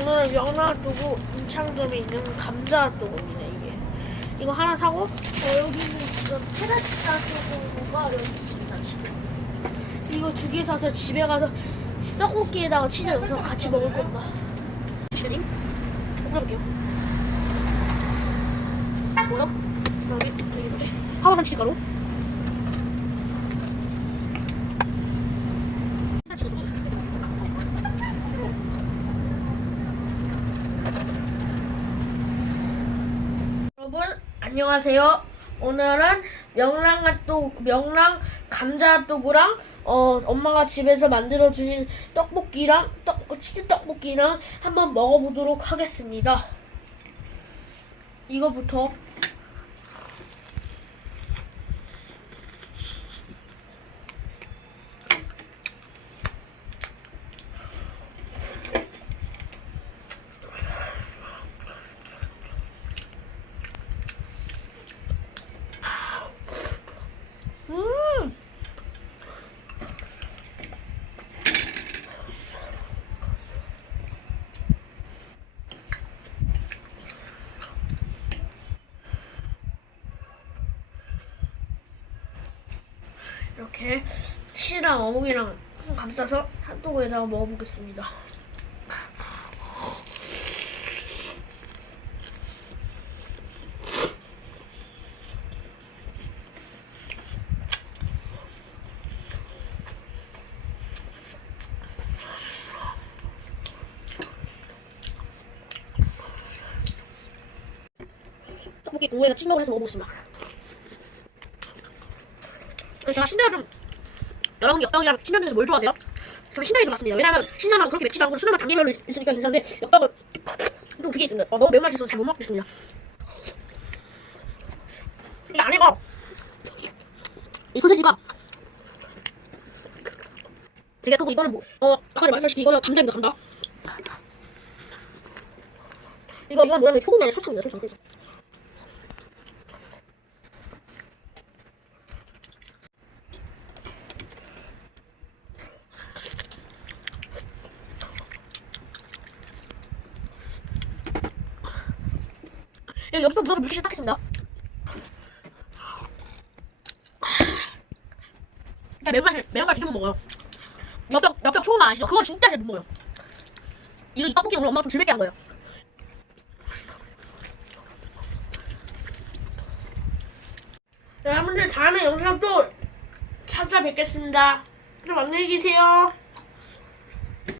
오늘은 연화두부 임창점에 있는 감자두부입니다 이게. 이거 하나 사고 어, 여기는 지금 페라치타 두부가 여기 있습니다 지금. 이거 두 개 사서 집에 가서 떡볶이에다가 치즈 넣어서 같이 먹을 겁니다. 치즈찜 먹어볼게요. 뭐야? 그다음에 여기. 뭐지? 하와산 치즈가루 치즈 소스 여러분 안녕하세요. 오늘은 명랑 핫도 명랑 감자두부랑 어 엄마가 집에서 만들어 주신 떡볶이랑 떡 치즈 떡볶이랑 한번 먹어보도록 하겠습니다. 이거부터 음 이렇게 치랑 어묵이랑 감싸서 핫도그에다가 먹어보겠습니다. 떡볶이 국물에다 찍먹을 해서 먹어보겠습니다. 제가 신라면 좀 여러분이 엽떡이랑 신라면 중에서 뭘 좋아하세요? 저는 신라면이 좀 맞습니다. 왜냐면 신라면 그렇게 맵지도 않고 신라면 단계별로 있- 있으니까 괜찮은데 엽떡은 좀 그게 있습니다. 어, 너무 매운맛이 있어서 잘 못 먹겠습니다. 이 안에가 이 소세지가 되게 크고 이거는 뭐, 어 아까 말씀하신 이거는 감자입니다 감자. 이거 이건 뭐냐면 소금이 아니라 설탕입니다 설탕 서. 여기 옆으로 묻어서 물티슈 닦겠습니다. 그러니까 매운맛을 매운맛 이거 먹어요. 엽떡 엽떡 초코맛 아시죠? 그거 진짜 잘 못 먹어요. 이거 이 떡볶이 오늘 엄마가 좀 즐겁게 한 거예요. 여러분들 다음에 영상 또 찾아뵙겠습니다. 그럼 안녕히 계세요.